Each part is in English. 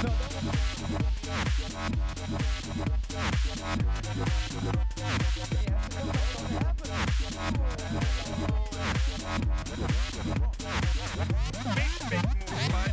Big move by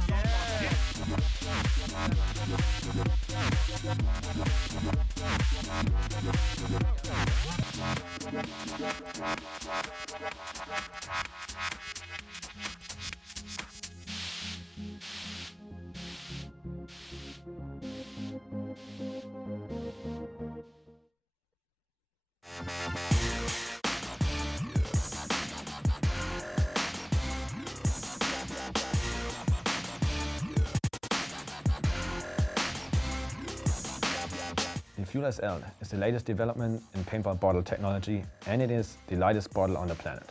Fuel SL is the latest development in paintball bottle technology, and it is the lightest bottle on the planet.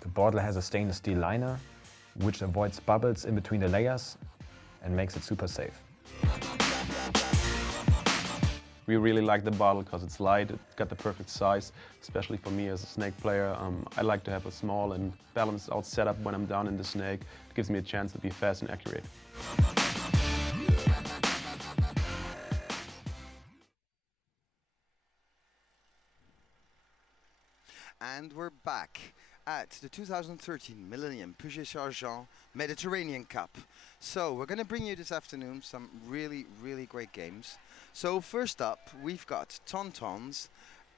The bottle has a stainless steel liner, which avoids bubbles in between the layers and makes it super safe. We really like the bottle because it's light, it's got the perfect size, especially for me as a snake player. I like to have a small and balanced out setup when I'm down in the snake. It gives me a chance to be fast and accurate. And we're back at the 2013 Millennium Series Mediterranean Cup. So we're going to bring you this afternoon some really great games. So first up, we've got Tontons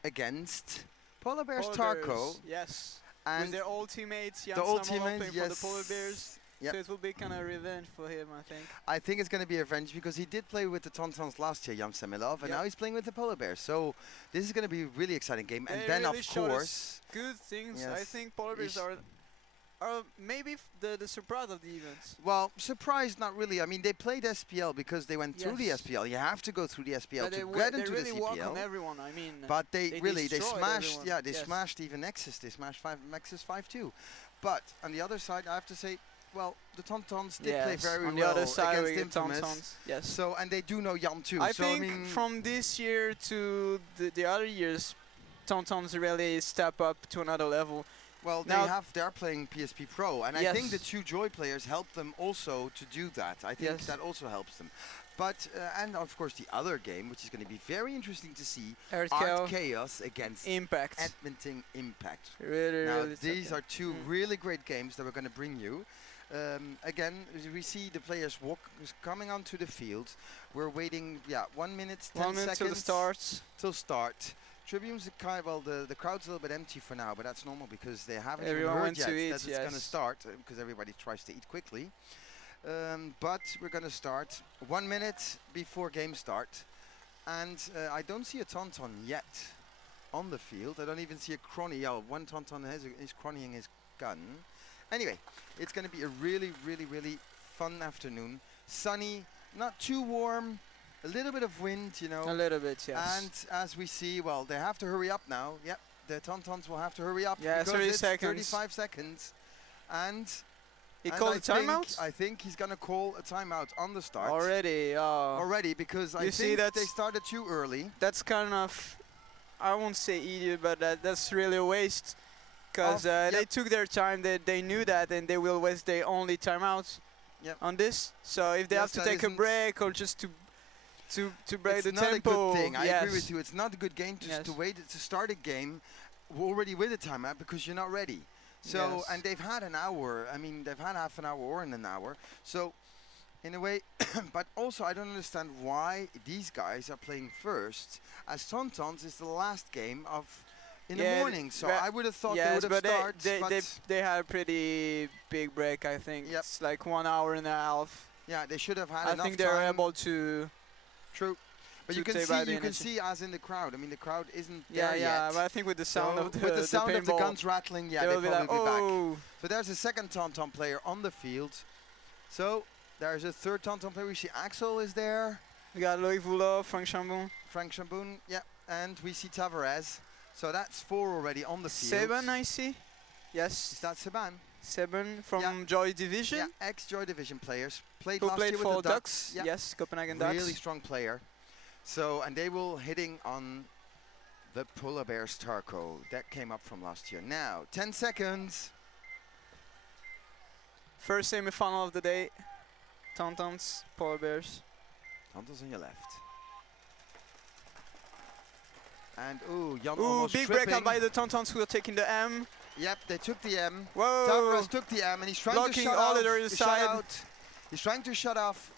against Polar Bears Tarko. Yes, and with their old teammates, Jan the old Samuel teammates, for the Polar Bears. Yep. So it will be kind of revenge for him, I think. I think it's going to be revenge because he did play with the Tontons last year, Jan Semilov, and now he's playing with the Polar Bears. So this is going to be a really exciting game. And then, really of course, good things. yes, I think Polar Bears are maybe the surprise of the event. Well, surprised, not really. I mean, they played SPL because they went through the SPL. You have to go through the SPL to get into really the CPL. walk on everyone. I mean, but they smashed. everyone. Yeah, they smashed even Nexus. They smashed Nexus 5-2. But on the other side, I have to say, well, the Tontons did play very well on the other side against Infamous. Tontons. Yes. So, and they do know Jan too. I so think I mean from this year to the other years, Tontons really step up to another level. Well, they're playing PSP Pro, and I think the two Joy players help them also to do that. I think that also helps them. But and of course the other game, which is going to be very interesting to see, Art Chaos against Impact. Edmonton Impact. Really these are two really great games that we're going to bring you. Again, we see the players coming onto the field. We're waiting, 1 minute, 10 seconds till start. Tribune's the crowd's a little bit empty for now, but that's normal because they haven't even heard yet that it's going to start because everybody tries to eat quickly. But we're going to start 1 minute before game start, and I don't see a Tonton yet on the field. I don't even see a Cronny. Oh, one Tonton is Cronnying his gun. Anyway, it's going to be a really fun afternoon. Sunny, not too warm, a little bit of wind, you know. A little bit, yes. And as we see, well, they have to hurry up now. Yep, the Tontons will have to hurry up. Yeah, because 30 it's seconds. 35 seconds. And he called a timeout? I think he's going to call a timeout on the start. Already, because I think they started too early. That's kind of, I won't say idiot, but that's really a waste. Because they took their time, they knew that, and they will waste their only timeout on this. So if they have to take a break or just to break the tempo, it's not a good thing. I agree with you. It's not a good game to wait to start a game already with a timeout because you're not ready. So and they've had an hour. I mean, they've had half an hour or an hour. So in a way, but also I don't understand why these guys are playing first, as Tontons is the last game of. In the morning, so I would have thought they would have started. They had a pretty big break, I think. It's like 1 hour and a half. Yeah, they should have had enough time. I think they're able to. True, but you can see as in the crowd. I mean, the crowd isn't there yet. Yeah, but I think with the sound of the with the sound of the guns rattling, they'll probably be back. So there's a second Tonton player on the field. So there's a third Tonton player. We see Axel is there. We got Loïc Voulot, Frank Chamboun. And we see Tavares. So that's 4 already on the field. Seban, I see. Yes. Is that Seban? Seban from Joy Division. Yeah, ex-Joy Division players. Played Who last played year for with the Ducks. Yes, Copenhagen Ducks. Really strong player. So, and they will hitting on the Polar Bears Tarko. That came up from last year. Now, 10 seconds. First semi-final of the day. Tontons, Polar Bears. Tontons on your left. And Jan Ooh, almost big tripping. breakout by the Tontons who are taking the M. Yep, they took the M. Whoa! Tavares took the M, and he's trying Blocking to shut all off. the other side. He's trying to shut off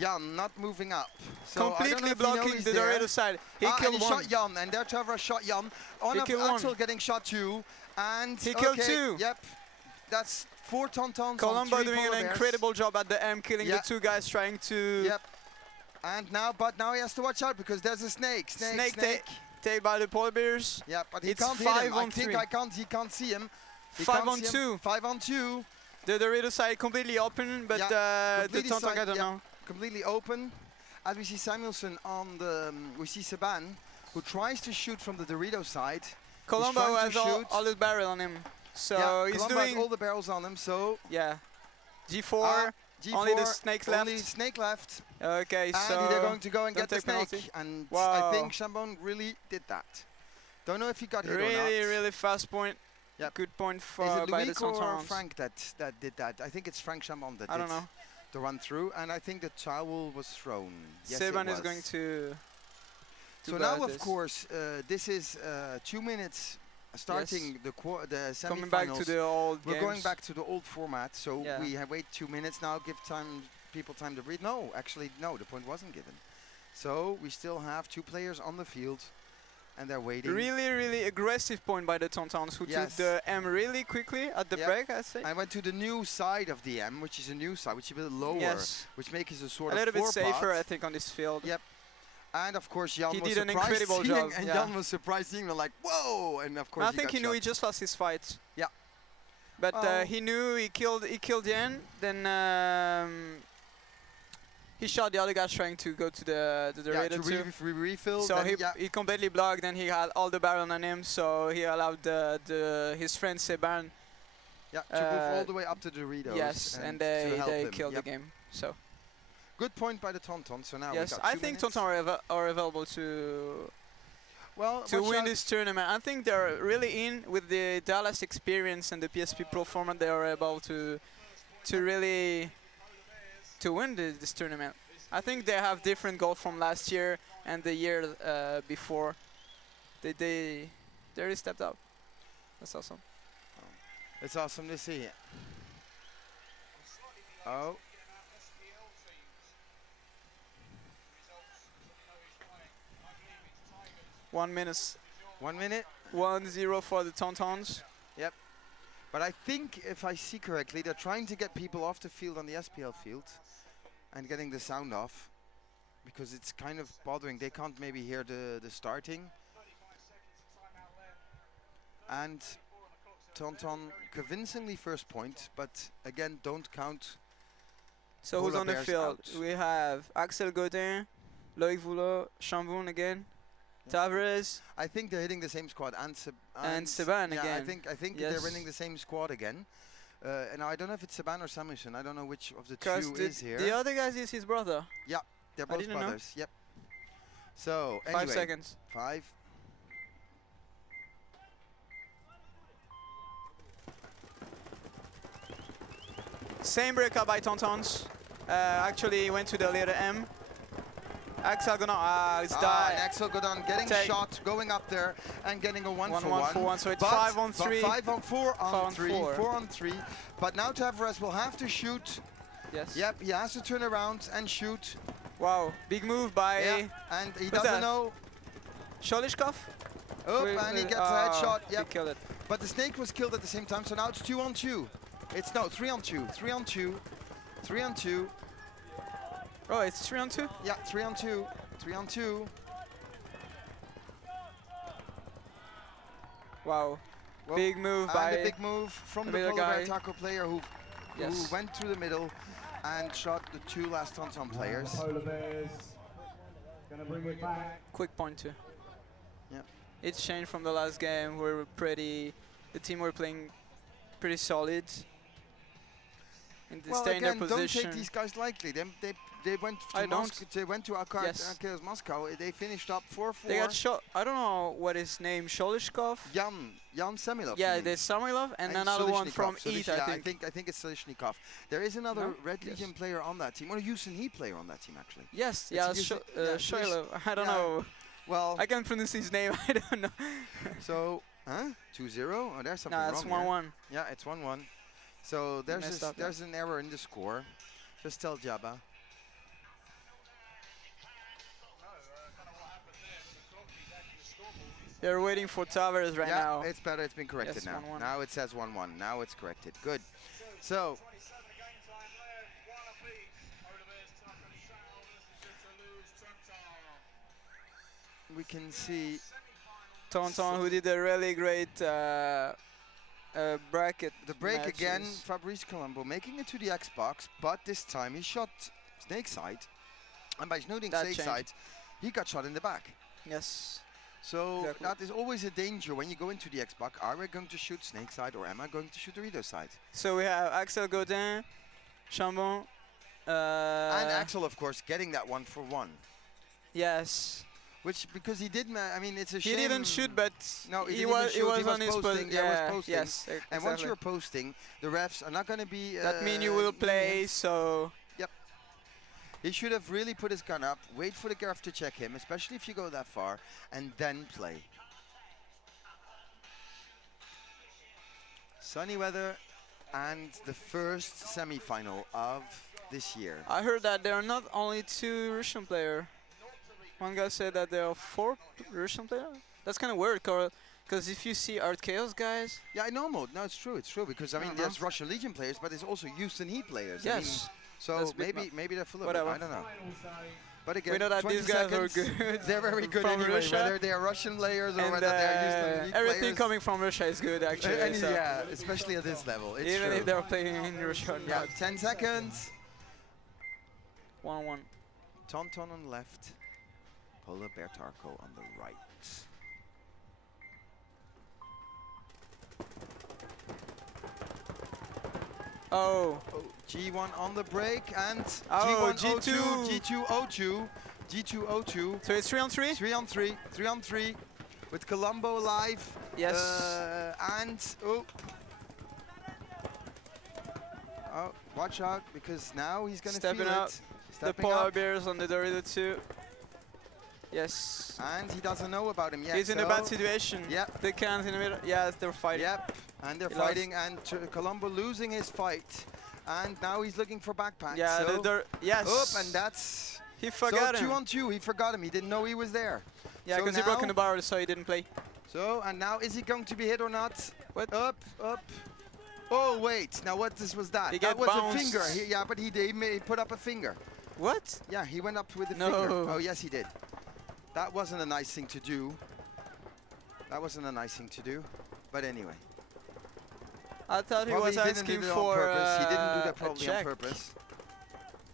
Jan, not moving up. So completely blocking the Dorado side. He killed and one. Shot Jan, and there Tavares shot Jan. On of Axel one. getting shot too, and he killed two. Yep, that's 4 Tontons. Colombo on 3 doing Polar an Bears. incredible job at the M, killing the two guys trying to. Yep. And now he has to watch out because there's a snake. Snake. Tailed by the Polar Bears. Yeah, but he It's can't hit 5 him. on I think 3. he can't see him. 5 on 2. 5 on 2. The Dorado side completely open, but the Tonton guy don't know. Completely open. As we see Samuelson on the, we see Seban, who tries to shoot from the Dorito side. Colombo has all his barrel on him, so he's Colombo doing has all the barrels on him. So G4. G4, only the snake left. Only snake left. Okay, and so they're going to go and get the snake. penalty. And wow. I think Chambon really did that. Don't know if he got hit or not. Really fast point. Yep. Good point for Is it by the Luico or Tontons. Frank that did that? I think it's Frank Chambon that I did don't know. the run through, and I think the towel was thrown. Yes, Seban is going to so now, of course, this is 2 minutes starting the semifinals. Coming back to the old We're games. going back to the old format, so we have wait 2 minutes now. Give people time to breathe. No, actually, no. The point wasn't given. So we still have 2 players on the field, and they're waiting. Really aggressive point by the Tontons, who took the M really quickly at the break, I'd say. I went to the new side of the M, which is a new side, which is a bit lower, which makes it a sort of a little bit safer, pot. I think, on this field. Yep. And of course, Jan he was did an incredible job. And Jan was surprised, seeing like, whoa! And of course, I think he knew he just lost his fight. Yeah. But he knew he killed Jan. Then he shot the other guys trying to go to the Dorado too. Refill. So he completely blocked. Then he had all the barrel on him. So he allowed his friend Seban. Yeah, to move all the way up to the Doritos. Yes, and they killed the game. So. Good point by the Tontons. So now yes, we got I think Tontons are available to win this tournament. I think they're really in with the Dallas experience and the PSP Pro format. They are able to really win this tournament. I think they have different goals from last year and the year before. They really stepped up. That's awesome. It's awesome to see. Oh. One minute. 1 minute. 1-0 for the Tontons. Yep. But I think, if I see correctly, they're trying to get people off the field on the SPL field and getting the sound off, because it's kind of bothering. They can't maybe hear the starting. And Tonton convincingly first point, but again, don't count. So who's on the field? We have Axel Godin, Loïc Voulot, Chambon again. Tavares. I think they're hitting the same squad, and Seban again. I think they're winning the same squad again. And I don't know if it's Seban or Samuelson. I don't know which of the two is here. The other guy is his brother. Yeah, they're both brothers. Yep. So 5 seconds. 5. Same breakup by Tontons. Actually went to the leader M. Axel Godin, it's died. And Axel Godin getting shot, going up there and getting a 1-for-1. So it's 5 on 3. 5 on 4 on 3. 4 on 3. But now Tavares will have to shoot. Yes. Yep, he has to turn around and shoot. Wow, big move by. Yeah, and he doesn't know. Sholishkov? Oh, and he gets a headshot. Yep. He killed it. But the snake was killed at the same time, so now it's 2 on 2. It's 3 on 2. 3 on 2. 3 on 2. Oh, it's 3 on 2? Yeah, 3 on 2. 3 on 2. Wow. Big move by a big move from the Polar Bear Taco player who went through the middle and shot the 2 last Tonton players. Polar Bears gonna bring it back. Quick point too. Yeah. It's changed from the last game. The team were playing pretty solid. Well, again, don't take these guys lightly. they went to Moscow. They went to Arcades Moscow. They finished up 4-4. They got shot. I don't know what his name. Sholishkov. Jan Semilov. Yeah, there's Samilov and another one from EAT. I think it's Solishnikov. There is another Red Legion player on that team, or a USNE player on that team actually. Yes, Shoilov. I don't know. Well, I can't pronounce his name. I don't know. So, 2-0. Oh, there's something wrong. No, it's 1-1. Yeah, it's 1-1. So there's an error in the score. Just tell Jabba. They're waiting for Tavares right now. Yeah, it's better. It's been corrected now. 1-1. Now it says 1-1. Now it's corrected. Good. So. We can see Tontons, who did a really great bracket. The break matches. again, Fabrice Colombo making it to the Xbox, but this time he shot snake side. And by shooting snake side, he got shot in the back. Yes. So exactly. that is always a danger when you go into the Xbox. Are we going to shoot snake side or am I going to shoot the Dorito side? So we have Axel Godin, Chambon. And Axel, of course, getting that 1-for-1. Yes. Which, because he did, I mean, it's a shame. He didn't shoot, but no, he was on his posting. Yeah, posting. yes, and once you're posting, the refs are not going to be. That means you will play, so. Yep. He should have really put his gun up, wait for the ref to check him, especially if you go that far, and then play. Sunny weather and the first semi-final of this year. I heard that there are not only 2 Russian players. One guy said that there are 4 Russian players. That's kind of weird, Carl, because if you see Art Chaos guys. Yeah, I know, Mo. No, it's true. It's true because I mean, there's Russian Legion players, but there's also Houston Heat players. Yes. I mean, so maybe they're full of it. I don't know. But again, we know that these guys are good. They're very good from anyway, Russia. whether they are Russian players or whether they are Houston Heat everything players. coming from Russia is good, actually. So. Yeah, especially at this level. It's even true. if they're playing in Russia. Yeah, 10 seconds. 1-1. Tonton on the left. Polar Bear Tarko on the right. Oh. G1 on the break and G2. G2 G2 So it's 3-on-3? 3-on-3. 3-on-3 with Colombo live. Yes. And watch out because now he's going to feel up. it. The Polar Bears on the Dorito 2. Yes. And he doesn't know about him yet. He's in a bad situation. Yep. They can't in the middle. Yeah, they're fighting. Yep. And they're fighting and Colombo losing his fight. And now he's looking for backpack. Yeah, so yes. Up, and that's... He forgot him. 2-on-2, he forgot him. He didn't know he was there. Yeah, so because he broke in the barrel, so he didn't play. So, and now is he going to be hit or not? What? Up. Oh, wait. Now what was that? That was bounced. a finger. Yeah, but he put up a finger. What? Yeah, he went up with a finger. Oh, yes, he did. That wasn't a nice thing to do. But anyway. I thought probably he was asking for he didn't do that probably on purpose.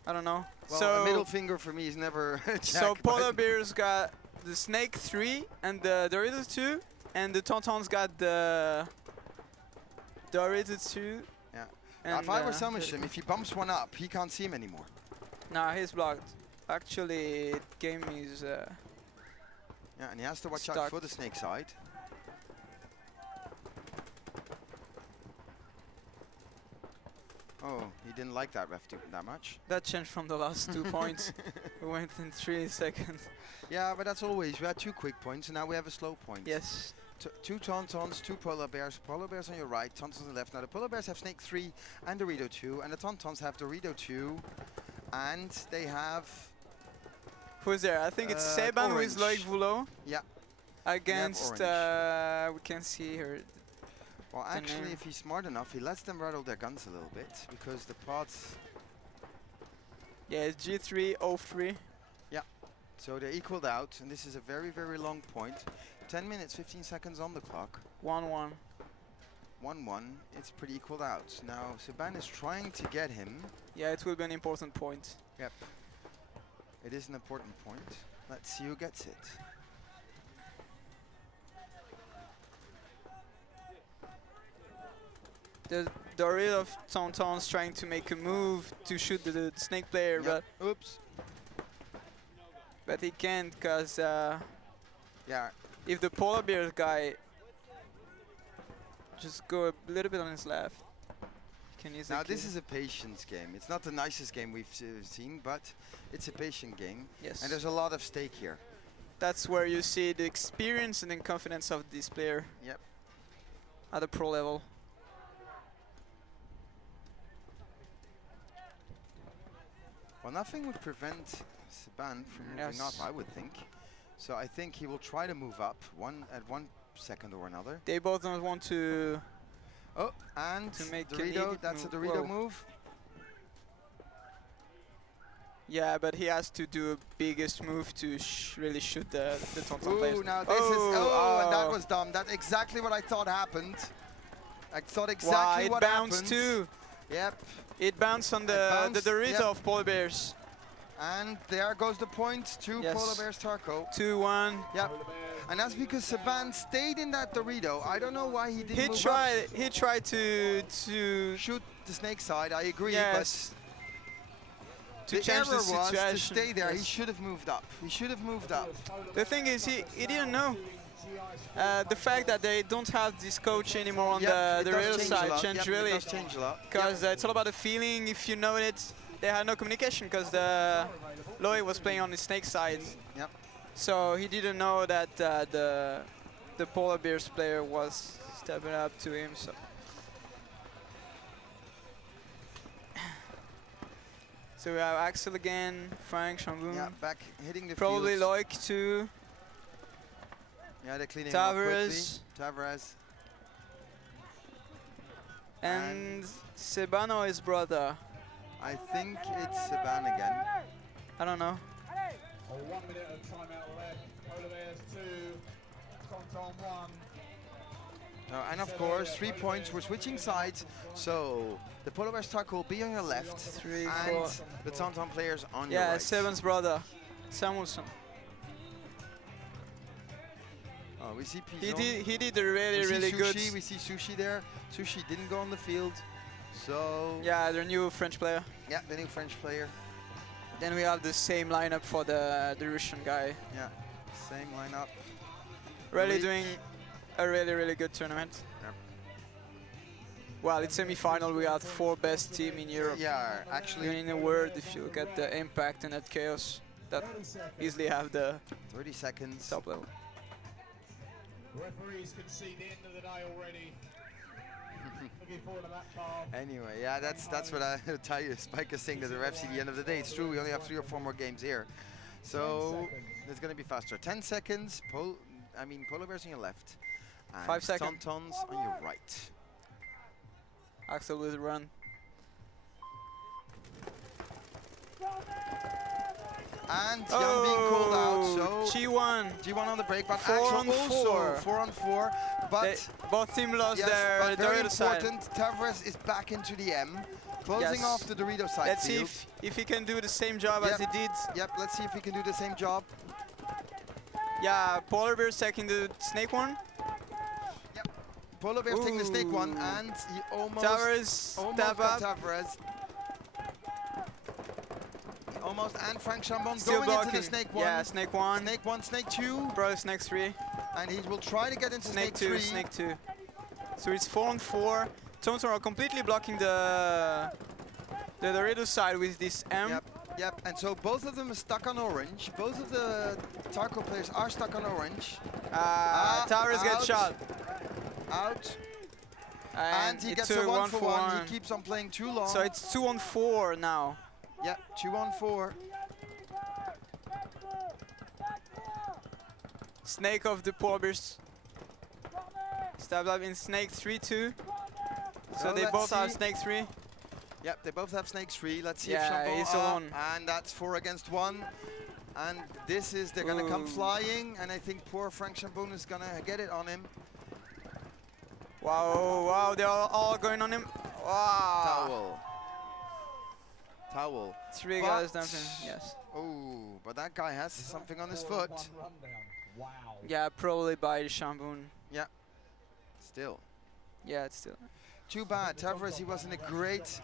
I don't know. Well, so a middle finger for me is never a check. So Polar Bears got the Snake 3 and the Doritos 2, and the Tontons got the Doritos 2. Yeah. Now, if I were Summersham, if he bumps one up, he can't see him anymore. Nah, he's blocked. Actually, game is. Yeah, and he has to watch stuck. out for the snake side. Oh, he didn't like that ref that much. That changed from the last 2 points. We went in 3 seconds. Yeah, but that's always. We had 2 quick points, and now we have a slow point. Yes. 2 Tontons, 2 Polar Bears. Polar Bears on your right, Tontons on the left. Now the Polar Bears have Snake 3 and Dorito 2, and the Tontons have Dorito 2, and they have... Who's there? I think it's Seban with Loic Voulot. Yeah. Against, we can see her. Well, actually, if he's smart enough, he lets them rattle their guns a little bit, because the pods... Yeah, it's G3, O3. Yeah, so they're equaled out, and this is a very, very long point. 10 minutes, 15 seconds on the clock. 1-1. 1-1, it's pretty equaled out. Now, Seban is trying to get him. Yeah, it will be an important point. Yep. It is an important point. Let's see who gets it. Dorit of Tontons trying to make a move to shoot the snake player, Yep. Oops. but he can't because Yeah. if the polar bear guy just go a little bit on his left, he can easily Now this kill. is a patience game. It's not the nicest game we've seen, but it's a patient game. Yes. And there's a lot of stake here. That's where you see the experience and the confidence of this player. Yep. At the pro level. Well, nothing would prevent Seban from moving up, I would think. So I think he will try to move up at 1 second or another. They both don't want to. Oh, and to make Dorito, that's a Dorito move. Yeah, but he has to do a biggest move to really shoot the Tonton players. Ooh, now this is, and that was dumb. That's exactly what I thought happened. I thought exactly what happened. It bounced too. Yep. It bounced on the Dorito of Polar Bears. And there goes the point to Polar Bears Tarko. 2-1. Yep. And that's because Seban stayed in that Dorito. I don't know why he didn't move up. He tried to shoot the snake side, I agree, yes. but to the change error the situation. was to stay there. Yes. He should have moved up. He should have moved up. The thing is, he didn't know. The fact that they don't have this coach anymore on the real side changed really. It does change a lot. Because it's all about the feeling. If you know it, they had no communication because Loy was playing on the snake side. Yep. So he didn't know that the Polar Bears player was stepping up to him. So we have Axel again, Frank, Shamboon. Yeah, back hitting the probably fields. Loic too. Yeah, they're cleaning up quickly. Tavares. And Sebano, his brother. I think it's Seban again. I don't know. 1 minute of timeout left. Polar Bears 2, Tonton 1. And of course, 3 points. We're switching sides, so the Polar Bears Tarko will be on your left, 3, and 4. the Tonton players on your right. Yeah, Seven's brother, Samuelson. Oh, we see Pizon. He did a really good. We see Sushi there. Sushi didn't go on the field, so. Yeah, the new French player. Yeah, the new French player. Then we have the same lineup for the Russian guy. Yeah, same lineup. Really doing a really good tournament. Yep. Well, it's semi-final. We have 4 best team in Europe. Yeah, actually. Even in the world, if you look at the impact and at chaos, that easily have the 30 seconds. Top level. Referees can see the end of the day already. Looking forward to that call. Anyway, yeah, that's what I tell you. Spike is saying that the refs see the end of the day. It's true. We only have 3 or 4 more games here, so it's going to be faster. 10 seconds. Polar Bears on your left. And 5 seconds. Tontons on your right. Axel with a run. And Jan being called out, so G1 on the break, but 4 on 4. 4 on 4. But both teams lost but very Dorito side. important. Tavares is back into the M, closing off the Dorito side. Let's see if he can do the same job as he did. Yep, let's see if he can do the same job. Yeah, Polar Bears taking the snake one. Yep, Polar Bears taking the snake one, and he almost got Tavares. Almost, and Frank Chambon Still going blocking. into the snake one. Yeah, snake 1. Snake 1, snake 2. Probably snake 3. And he will try to get into snake 2, 3. snake 2. So it's 4 on 4. Tontons are completely blocking the Dorito side with this M. Yep, and so both of them are stuck on orange. Both of the Tarko players are stuck on orange. Tavares gets shot. Out. And he gets a 1 for 1. He keeps on playing too long. So it's 2 on 4 now. Yeah, 2 on 4. Snake of the Polar Bears. Stabbed up in snake 3 too. So they both have snake 3. Yep, they both have snake 3. Let's see if Chambon he's alone. And that's 4 against 1. And this is, they're gonna come flying, and I think poor Frank Chambon is gonna get it on him. Wow, they're all going on him. Wow. Towel. 3 guys dumping, yes. Oh, but that guy has something on his foot. Wow. Yeah, probably by Chambon. Yeah. Still. Yeah, it's still. too bad. Tavares, he was in a great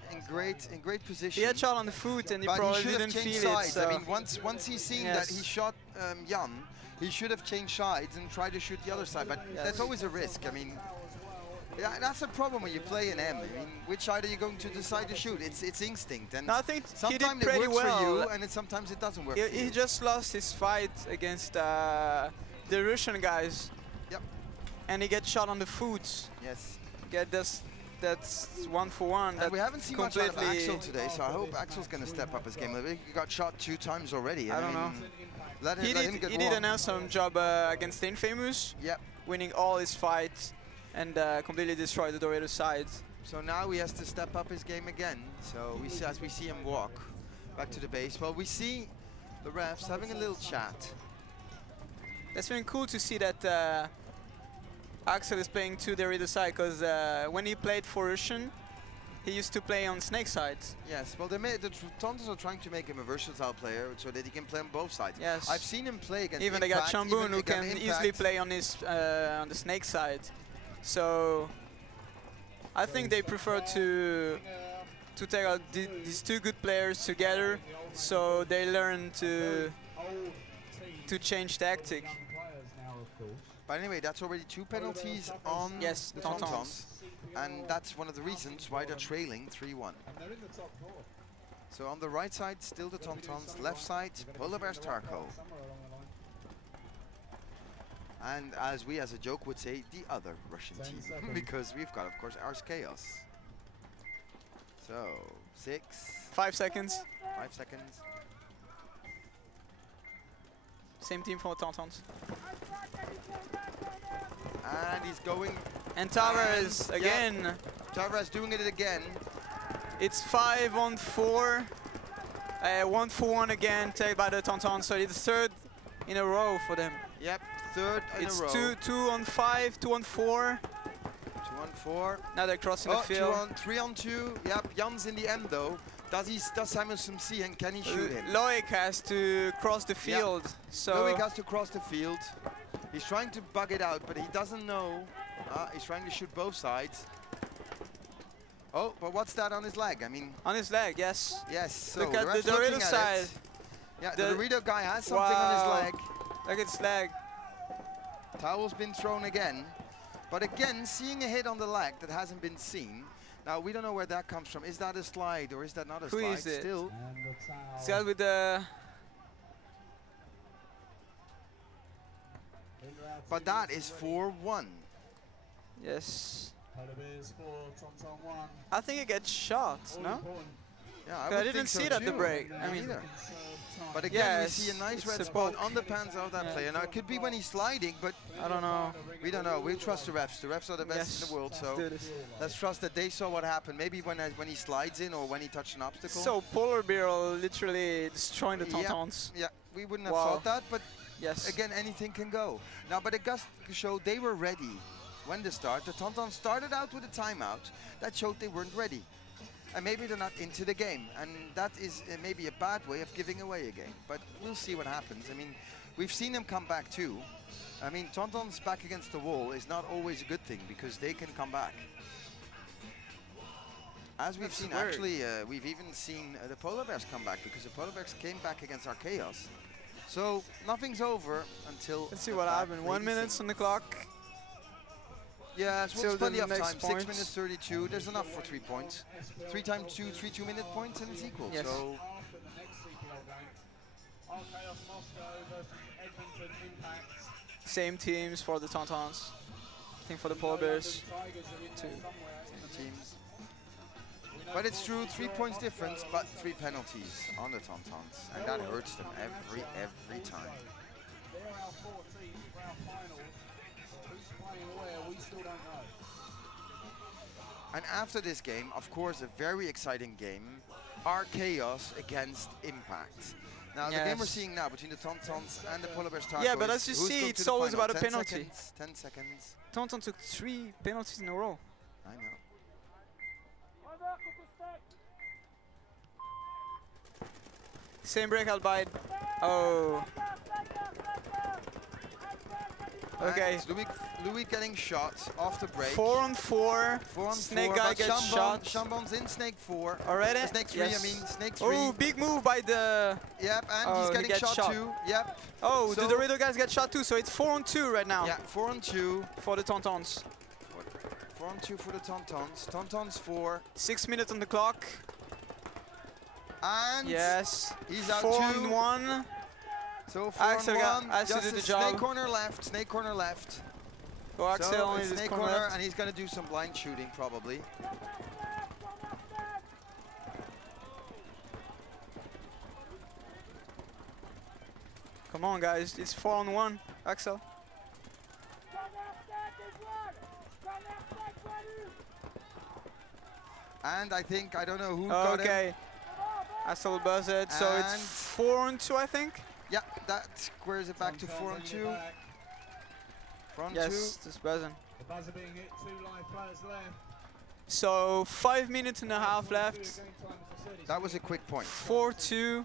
position. He had shot on the foot and he but probably he should didn't have changed feel sides. it. So. I mean, once he's seen that he shot Jan, he should have changed sides and tried to shoot the other side. But that's always a risk. I mean, yeah, that's a problem when you play in M. I mean, which side are you going to decide to shoot? It's instinct. And no, I think he did sometimes pretty it works well. for you, and sometimes it doesn't work. He just lost his fight against the Russian guys. Yep. And he gets shot on the foot. Yes. Yeah, that's 1-for-1. And we haven't seen much out of Axel today, so I hope Axel's going to step up his game. He got shot 2 times already. I don't know. Let He him get did an awesome job against the Infamous. Yep. Winning all his fights and completely destroy the Dorado side. So now he has to step up his game again. So we see, as we see him walk back to the base, well, we see the refs having a little chat. That's been cool to see that Axel is playing to the Dorado side, because when he played for Russian, he used to play on Snake side. Yes, well, the Tontons are trying to make him a versatile player so that he can play on both sides. Yes. I've seen him play against Even Impact, they got Chambun, who can easily play on his on the Snake side. So I think they prefer to take out these 2 good players together, so they learn to change tactic. But anyway, that's already 2 penalties on the Tontons. And that's one of the reasons why they're trailing 3-1. So on the right side, still the Tontons. Left side, Polar Bears Tarko. And as we, as a joke, would say, the other Russian team. Because we've got, of course, Ars Chaos. So, 6. 5 seconds. 5 seconds. Same team for Tontons. And he's going. And Tavares again. Yep. Tavares doing it again. It's 5-on-4. 1-for-1 again, taken by the Tontons. So it's 3rd in a row for them. Yep, 3rd in a row. It's 2-on-5, 2-on-4. 2-on-4. Now they're crossing the field. 3-on-2. Yep, Jan's in the end though. Does Samuelson see and can he shoot him? Loic has to cross the field. Yep. So Loic has to cross the field. He's trying to bug it out, but he doesn't know. He's trying to shoot both sides. Oh, but what's that on his leg? I mean, on his leg, yes. Yes. So look at the Dorito side. Yeah, the Dorito guy has something on his leg. Look at his leg. Towel's been thrown again. But again, seeing a hit on the leg that hasn't been seen. Now, we don't know where that comes from. Is that a slide or is that not a slide? Who is it? Still. It's got with the... But that is 4-1. Yes. I think it gets shot, no? Yeah, I didn't see it at the break. I mean, either. But again, we see a nice red spot on the pants of that player. Now, it could be when he's sliding, but I don't know. We don't know. We trust the refs. The refs are the best in the world, so let's trust that they saw what happened. Maybe when he slides in or when he touched an obstacle. So Polar Bear literally destroying the Tontons. Yeah, we wouldn't have thought that, but yes. Again, anything can go. Now, but it goes to show they were ready when they start. The Tontons started out with a timeout. That showed they weren't ready. And maybe they're not into the game. And that is maybe a bad way of giving away a game. But we'll see what happens. I mean, we've seen them come back too. I mean, Tontons back against the wall is not always a good thing because they can come back. As we've seen, actually, we've even seen the Polar Bears come back because the Polar Bears came back against our Chaos. So nothing's over until. Let's see what happened. 1 minute on the clock. Yeah, so it's plenty of time. Points. 6 minutes 32. There's enough for 3 points. 3 times 2, 3 2-minute points, and it's equal. Yes. So. Same teams for the Tontons. I think for the Polar Bears, 2. Same teams. But it's true, 3 points difference, but 3 penalties on the Tontons, and that hurts them every time. They're our 4 teams for our finals. Who's playing where, we still don't know. And after this game, of course, a very exciting game, our Chaos against Impact. Now, the game we're seeing now between the Tontons and the Polar Bears Tarko. Yeah, but as you see, it's always about a penalty. 10 seconds. Tonton took 3 penalties in a row. I know. Same breakout by... Oh. Okay. And Louis getting shot off the break. 4 on 4. 4 on Snake 4, guy but gets shot. Shambon's in Snake 4. Already? Snake 3, Yes. I mean, Snake 3. Oh, big move by the... Yep, and Oh, he's he getting gets shot. too. Yep. Oh, So the Dorito guys get shot too, so it's 4 on 2 right now. Yeah, 4 on 2. For the Tontons. 4 on 2 for the Tontons. Tontons 4. 6 minutes on the clock. And Yes. he's out 4 2. on 1. So 4 Axel on 1. has to Just do the a job. Snake corner left. Snake corner left. Go Axel So on it's his snake corner corner, left. and he's going to do some blind shooting probably. Come on, guys. It's 4 on 1. Axel. And I think, I don't know who got him. Okay. Axel will buzz it. So And it's 4 on 2, I think. Yeah, that squares it back to 4 on 2. 4 on 2. Yes, just buzzing. The buzzer being hit, 2 live players left. So 5 minutes and a half left. That was a quick point. 4-2.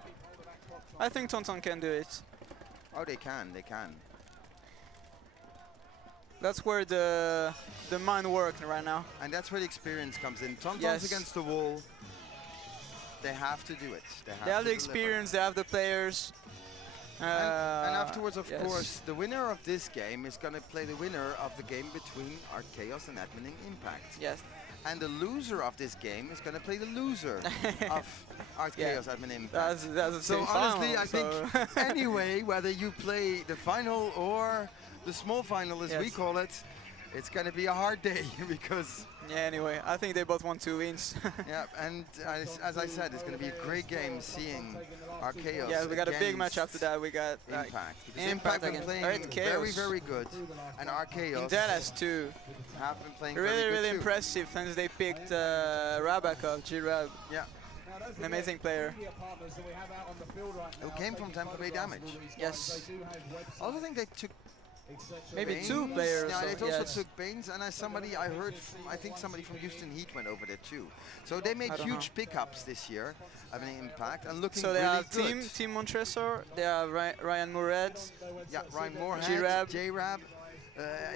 I think Tonton can do it. Oh, they can, they can. That's where the mind works right now. And that's where the experience comes in. Tontons Yes. against the wall. They have to do it. They have to the deliver. experience, they have the players. And afterwards, of yes. course, the winner of this game is going to play the winner of the game between Archaeos and Admin Impact. Yes. And the loser of this game is going to play the loser of Archaeos Admin Impact. That's the So same honestly, final, I think anyway, whether you play the final or the small final, as we Yes. call it, it's going to be a hard day because... Yeah, anyway, I think they both want 2 wins. Yeah, and as I said, it's going to be a great game seeing Archaeos. Yeah, we got a big match against after that. We got Impact. Because Impact been against playing Archaeos. very, very good. And in Archaeos Dallas too. have been playing Really, very good really too. impressive since they picked Rabakov, G-Rab. Yeah. An amazing player. Who came from Tampa Bay Damage. Yes. I also think they took Maybe Baines. 2 players. Yeah, they also yes. took Baines, and I heard, I think somebody from Houston Heat went over there too. So they made I don't huge pickups this year, having an impact and looking So they really have good. Team Montresor, they have Ryan Moret. Yeah, Ryan Moorhead, G-Rab. J-Rab,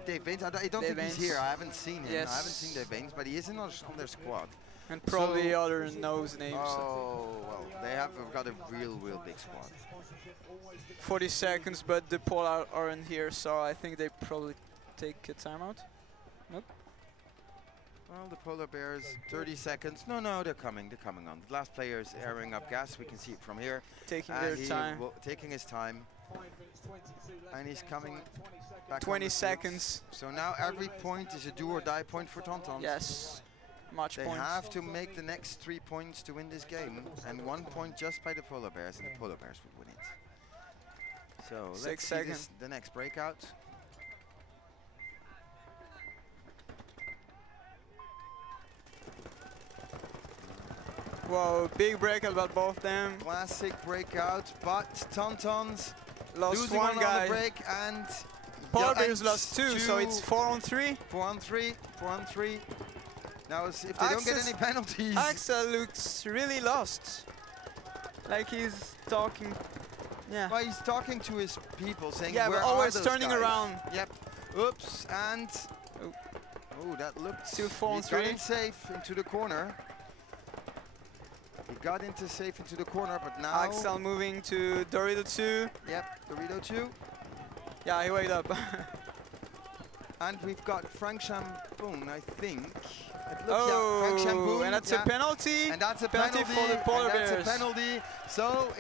Dave Baines. I don't Dave think he's Baines. here. I haven't seen him. Yes. I haven't seen Dave Baines, but he is on their squad. And probably So- other nose names. Oh, well, they have got a real big squad. 40 seconds, but the Polar aren't here, so I think they probably take a timeout. Nope. Well, the Polar Bears, 30 seconds. No, they're coming on. The last player is airing up gas. We can see it from here. Taking And their he time. taking his time. And he's coming back on 20 the field. seconds. So now every point is a do or die point for Tontons. Yes. Much They points. have to make the next 3 points to win this game, and 1 point just by the Polar Bears, and the Polar Bears would win it. So 6 let's see seconds. the next breakout. Whoa, big breakout by both them. Classic breakout, but Tontons Lost losing one on guy. the break, and Polar yeah, Bears and lost 2, so it's 4 on 3. 4 on 3. Now, if they don't get Axel's- any penalties, Axel looks really lost. Like he's talking. Yeah. well, he's talking to his people, saying, Yeah, "Where but are always those turning guys?" around. Yep. Oops, and Oh. oh, that looked. Still 4 on he got 3. in safe into the corner. He got into safe into the corner, but now. Axel moving to Dorito 2. Yep, Dorito 2. Yeah, he waited up. And we've got Frank Chamboon, I think. It looks, Oh, yeah, Frank Chamboon, and that's yeah. a penalty. And that's a Penalty penalty, for the Polar and that's Bears. a penalty. So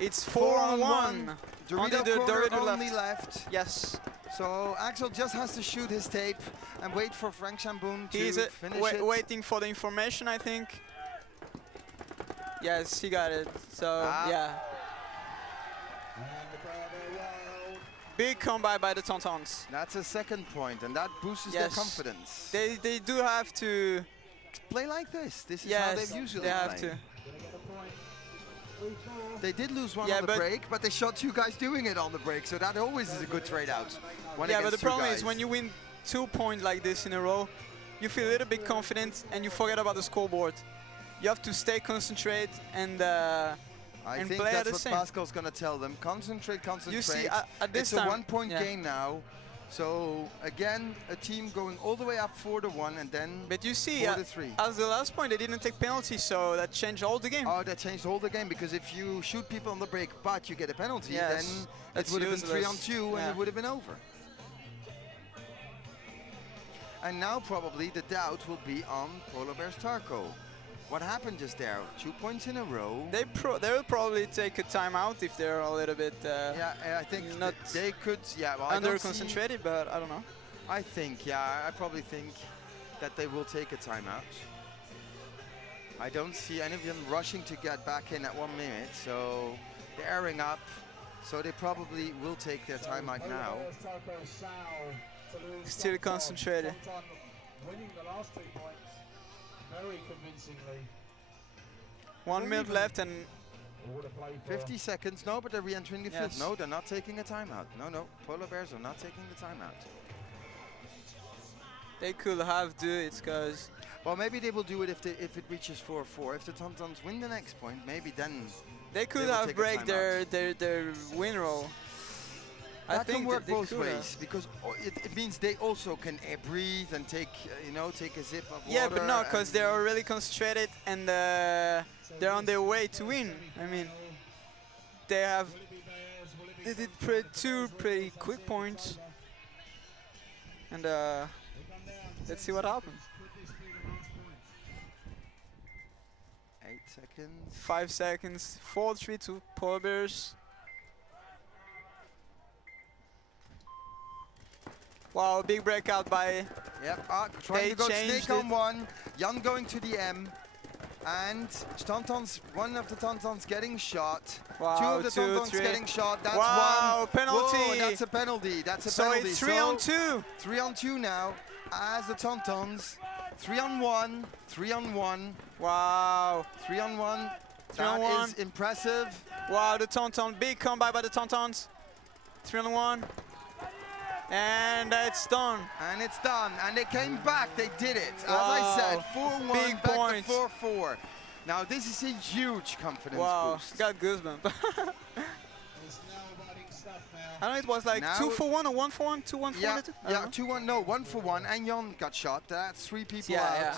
it's 4 on 1. Dorito Only the corner Dorito only left. Yes. So Axel just has to shoot his tape and wait for Frank Chamboon to He's finish it. waiting for the information, I think. Yes, he got it. So, Ah. yeah. Big comeback by the Tontons. That's a second point, and that boosts Yes. their confidence. They do have to. Play like this. This is how Yes, they usually they have play. to. They did lose one Yeah, on the but- break, but they shot 2 guys doing it on the break, so that always is a good trade out. Yeah, but the problem is when you win 2 points like this in a row, you feel a little bit confident and you forget about the scoreboard. You have to stay concentrated and I and think play at that's the what same. Pascal's going to tell them. Concentrate. You see, at this it's a time, 1-point yeah. game now, So again, a team going all the way up 4-1 and then But you see, 4-3. as the last point, they didn't take penalties, so that changed all the game. Oh, that changed all the game, because if you shoot people on the break but you get a penalty, Yes, then it that's would have been useless. 3-on-2 and Yeah. it would have been over. And now probably the doubt will be on Polar Bears Tarko. What happened just there? 2 points in a row. They will probably take a timeout if they're a little bit Yeah, I think not they could. Yeah, well, I under don't see- concentrated, but I don't know. I think, yeah, I probably think that they will take a timeout. I don't see any of them rushing to get back in at 1 minute, so they're airing up. So they probably will take their timeout now. Still concentrated. Winning the last 2 points very convincingly. 1 minute left and 50 seconds, no, but they're re-entering the field. Yes. No, they're not taking a timeout. No, Polar Bears are not taking the timeout. they could have do it because Well, maybe they will do it if it reaches 4-4. If the Tontons win the next point, maybe then they could will have take a break their win roll. I that think can work they both could ways, have. because it means they also can breathe and take take a sip of Yeah, water. but no, because and- they're already concentrated and they're on their way to win. I mean, they did two pretty quick points, and let's see what happens. 8 seconds. 5 seconds, 4-3 to Polar Bears. Wow, big breakout by Yep, trying They to go changed snake on one. Jan going to the M. And Tontons, one of the Tontons getting shot. Wow, Two of the 2, Tontons 3. getting shot. That's Wow, one. penalty. Whoa, that's a penalty. That's a So penalty. it's 3-on-2. 3-on-2 now as the Tontons. 3-on-1. 3-on-1. Wow, 3-on-1. 3-on-1. That is impressive. wow, the Tontons, big comeback by the Tontons. 3-on-1. And it's done. And it's done. And they came back. They did it. As Wow. I said, 4-1 Big back points. to 4-4. Now this is a huge confidence Wow, boost. got goosebumps. It's nail-biting stuff now. I don't know, it was like Now 2-for-1 or 1-for-1, 2-1 for Yeah, one. yeah, 2-1, no, 1-for-1, and Jan got shot. That's 3 people Yeah, out. yeah.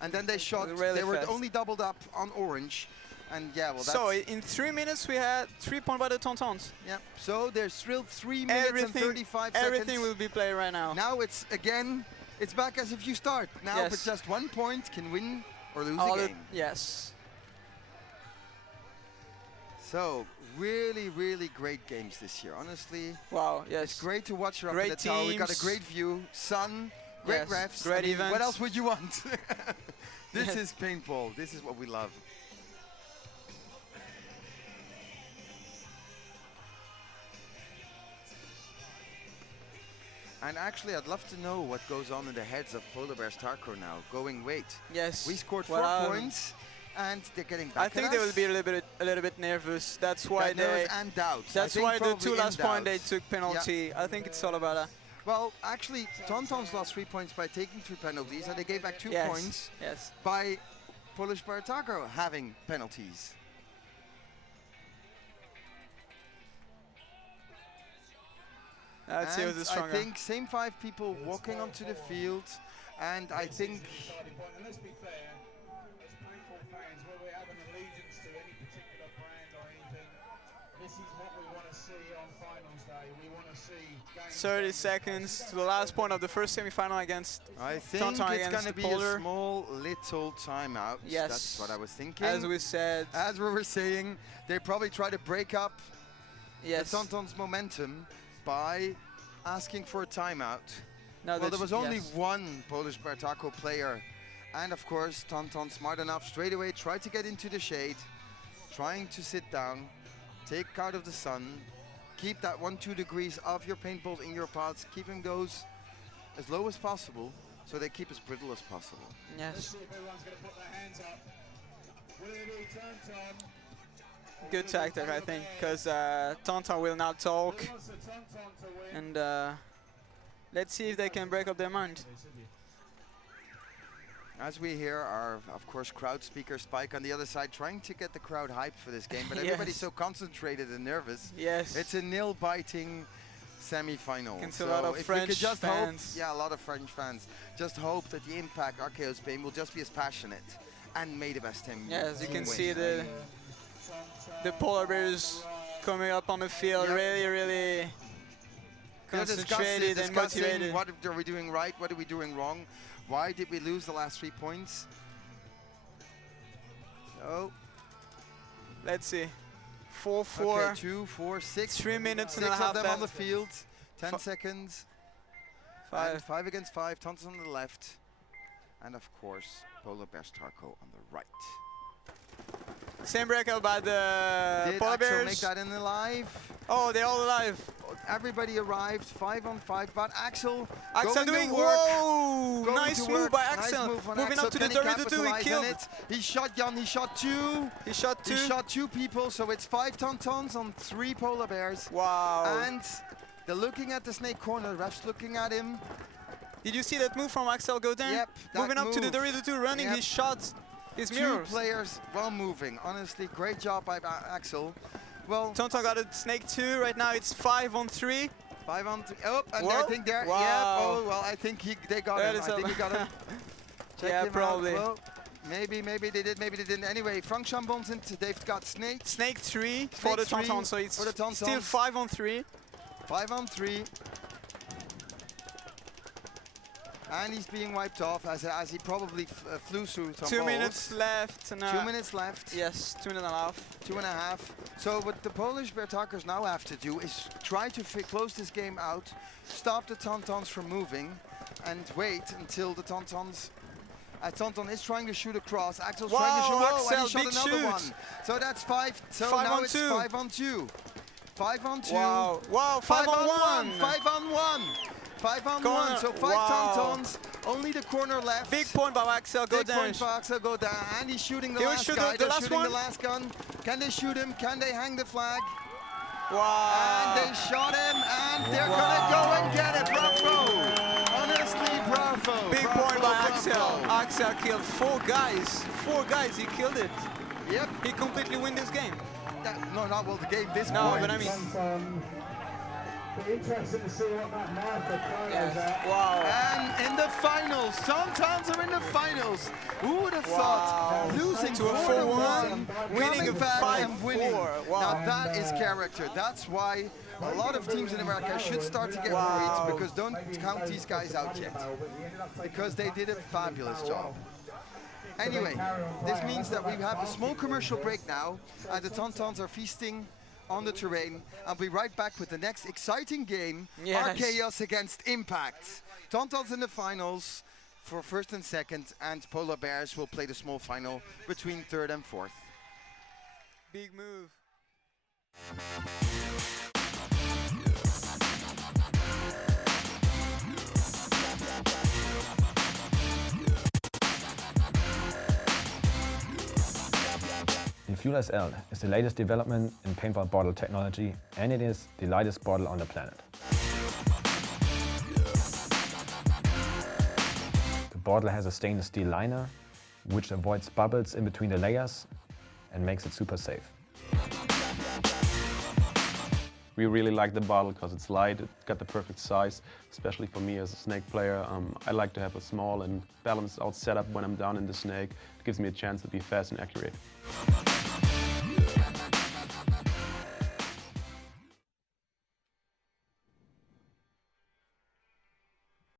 And then they shot, Really they were fast. only doubled up on orange. And yeah, well, that's, So in 3 minutes we had 3 points by the Tontons. yeah. So there's still 3 minutes and 35 everything seconds. will be played right now. Now it's, again, it's back as if you start. Now, Yes. but just 1 point can win or lose All the the- game. yes. So, really, really great games this year. Honestly, Wow, yes. it's great to watch up Great in the tower. We got a teams. great view, sun, great Yes, refs. great I mean, events. what else would you want? This Yes. is paintball. This is what we love. And actually, I'd love to know what goes on in the heads of Polar Bears Tarko now. Going, wait, Yes. we scored Well, 4 points, and they're getting back I at think they will us. be a little bit nervous. That's why Got they. nervous and doubt. I That's think why the probably 2 in last point they doubt. took penalty. I think it's all about that. Well, actually, Tontons lost 3 points by taking 3 penalties, and they gave back 2 Yes. points Yes. by Polish Spartaco having penalties. Let's see who's the And stronger. I think same 5 people walking onto the field, and I think Starting point. And let's be fair, as paintball fans, where we have an allegiance to any particular brand or anything, this is what we want to see on finals day. We want to see games. 30 seconds to the last point of the first semi-final against I think Tonton it's against going to be Polar. a small little timeout. Yes. That's what I was thinking. As we said. As we were saying, they probably try to break up Yes. the Tontons' momentum by asking for a timeout. No, Well, there was only yes. one Polish Spartaco player. And of course, Tonton, smart enough, straight away tried to get into the shade, trying to sit down, take out of the sun, keep that 1-2 degrees of your paintballs in your pots, keeping those as low as possible, so they keep as brittle as possible. Let's Yes. see if everyone's going to put their hands up. Will it be Tonton? Good tactic, I think, because Tonton will now talk. Who wants the Tonton to win? And let's see if they can break up their mind. As we hear our, of course, crowd speaker Spike on the other side, trying to get the crowd hyped for this game, but Yes. everybody's so concentrated and nervous. Yes. It's a nail-biting semi-final. Against a lot of if French we could just fans. hope, yeah, a lot of French fans. Just hope that the Impact RKO Spain will just be as passionate and may the best team. Yeah, as you can win. see the polar bears coming up on the field, really They're concentrated and motivated. What are we doing right? What are we doing wrong? Why did we lose the last 3 points? So let's see. 4-4. Okay, 2, 4, 6. 3 minutes and a 6 half of them left. on the field. 10 seconds. 5. 5 against 5. Tontons on the left. And of course, Polar Bears Tarko on the right. Same breakout by the Did polar Axel bears. make that in alive? Oh, they're all alive. Everybody arrived, 5 on 5, but Axel Axel going doing, to work. whoa! Going Nice to move work. by Nice Axel. move on Moving Axel. up to the Can he Dorito 2, he capitalize killed. on it? He shot Jan, he shot 2. He shot 2. He shot 2 people, so it's 5 Tontons on 3 polar bears. Wow. And they're looking at the snake corner, ref's looking at him. Did you see that move from Axel go down? Yep, that Moving up to the move. Dorito 2, running Yep. his shots, his 2 mirrors. players well moving. Honestly, great job by Axel. Well, Tonton got a snake 2, right now it's 5 on 3. 5 on 3. Oh, and Whoa. I think they're, Wow. yeah, oh, well, I think they got That him. is I think he got him. Check Yeah, him out. probably. Well, maybe they did, maybe they didn't. Anyway, Frank Chambon's into, they've got snake. Snake 3 for the Snake 3 Tontons, so it's for the Tontons. still 5 on 3. 5 on 3. And he's being wiped off as he probably flew through some 2 balls. minutes left. And, 2 minutes left. Yes, 2.5. 2.5. So what the Polish Bear Talkers now have to do is try to close this game out, stop the Tontons from moving, and wait until the Tontons. Tonton is trying to shoot across. Axel's trying to shoot. Wow, Oh, and he Axel, shot big another shoot. one. So that's 5. So 5 now on it's 2. 5 on 2. 5 on 2. Wow, wow, 5 on 1. 5 on 1. 5 on 1. So 5 Wow. Tontons. Only the corner left. Big point by Axel, go Big down. point for Axel, go down. And he's shooting the He will last shoot guy. the They're last shooting one. the last gun. Can they shoot him? Can they hang the flag? Wow. And they shot him, and they're gonna go and get it. Bravo! Honestly, bravo! Big bravo, point by bravo. Axel. Axel killed 4 guys. 4 guys, he killed it. Yep. He completely win this game. No, not well. The game. This No, point. but I mean, Interesting to see what that marker yes. is. Wow. And in the finals, Tontons are in the finals. Who would have thought losing To a 4-1, 4-1, winning a coming back and 5-4. winning? Wow. Now that is character. That's why a lot of teams in America should start to get Wow. worried, because don't count these guys out yet, because they did a fabulous job. Anyway, this means that we have a small commercial break now, and the Tontons are feasting on the terrain. I'll be right back with the next exciting game, Yes. RKO against Impact. Tontons in the finals for 1st and 2nd, and Polar Bears will play the small final between 3rd and 4th. Big move. Fuel SL is the latest development in paintball bottle technology, and it is the lightest bottle on the planet. The bottle has a stainless steel liner, which avoids bubbles in between the layers and makes it super safe. We really like the bottle because it's light, it's got the perfect size, especially for me as a snake player. I like to have a small and balanced out setup when I'm down in the snake. It gives me a chance to be fast and accurate.